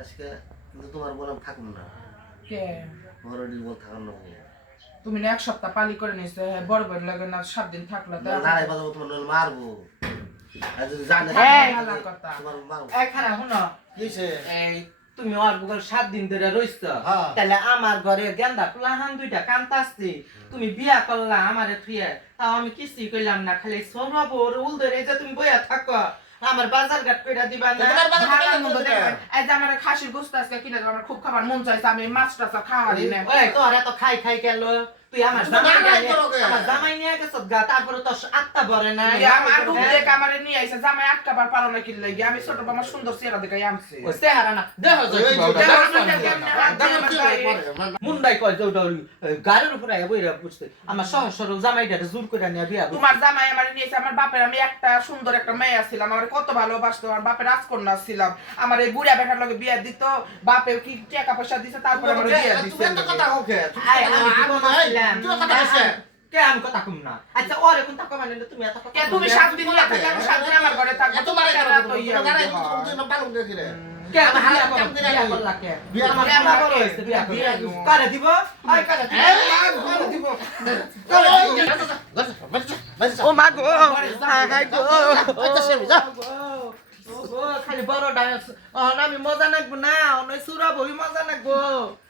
আজকে কিন্তু তোমার বললাম থাকুন না কে বড়দিন বল থাকুন না তুমি না এক সপ্তাহ পালি করে নিছো বড় বড় লাগে না 7 দিন থাকলে তো লড়াই বাজাবো তোমার নল মারবো আর যদি জানে ভালো কথা তোমার মারবো এখানে শুনো কিসে এই তুমি ওর বুকল 7 দিন ধরে রইছো হ্যাঁ। তাহলে আমার ঘরে গেন্দা ফুলাহান দুইটা কান্তাছি তুমি বিয়া করলা আমারে থুয়ে তাও আমি কিছুই কইলাম না খালি সরবর উল ধরে যে তুমি বইয়া থাকো আমার বাজার ঘাট কইরা দিবা না তোমার বাজার ভালো কইরা মন্দ দিবা। দেখবেন এই যে আমার খাসির গোশত আজকে কিনে দাও আমার খুব খাবার মন চাইছে আমি মাছটা তো খাওয়া দিই না ওই তোরা তো খাই খাই গেল তুই আমার তুমি জামাই জামাই করো কে? আমার জামাই নিয়ে গেছ গা তারপরে তো আত্মা ভরে না আমার রূপ দেখে আমারে নিয়ে আইছে জামাই আটকাবার পারো না কি লাগি আমি ছোট আমার সুন্দর চেহারা দেখে আনছি ও চেহারা না দেহ এই মুন্ডাই কয় যে ওটা গাড়ির উপরে আগে বইরা বুঝতে আমার সহজ সরল জামাইটা জোর করে নিয়ে বিয়া করছে। তোমার জামাই আমারে নিয়েছে আমার বাপের আমি একটা সুন্দর একটা মেয়ে ছিলাম আমার কত ভালোবাসতো আমার বাপের রাজকন্যা ছিলাম আমার এই বুড়া বেটার লগে বিয়া দিত বাপে কি টাকা পয়সা দিছে তারপরে আমার বিয়া দিছে তুমি এত কথা হোকে আই আমি কি বলছিলাম? তুমি কথা কইছে কে আমি কথা কম না আচ্ছা ওরে কোন টাকা মানে তুমি এত কথা কে তুমি 7 দিন না থাকে আমি 7 দিন আমার ঘরে থাকবো এত মারাই তোমার করো তো ইয়া দাঁড়াই তুমি পালন দেখি রে কে আমি বিয়া হালাত কাম করলা করে বিয়া করলা কে বিয়া আমার বিয়া বিয়া করলা বড় কে? হইছে বিয়া বিয়া করলা দিব। কারে দিব আই কারে দিব করে দিব ও মা গো হাই গো খালি বড় ডান্স আমি মজা নাকবো না অনয় সুরা বই মজা নাকবো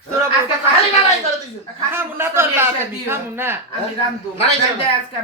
সুরা বই আজকে খালি গালাই করে দিছো খামু না তোর এসে দিও। খামু না আমি রান্ধু মারাই যাবে। আজকে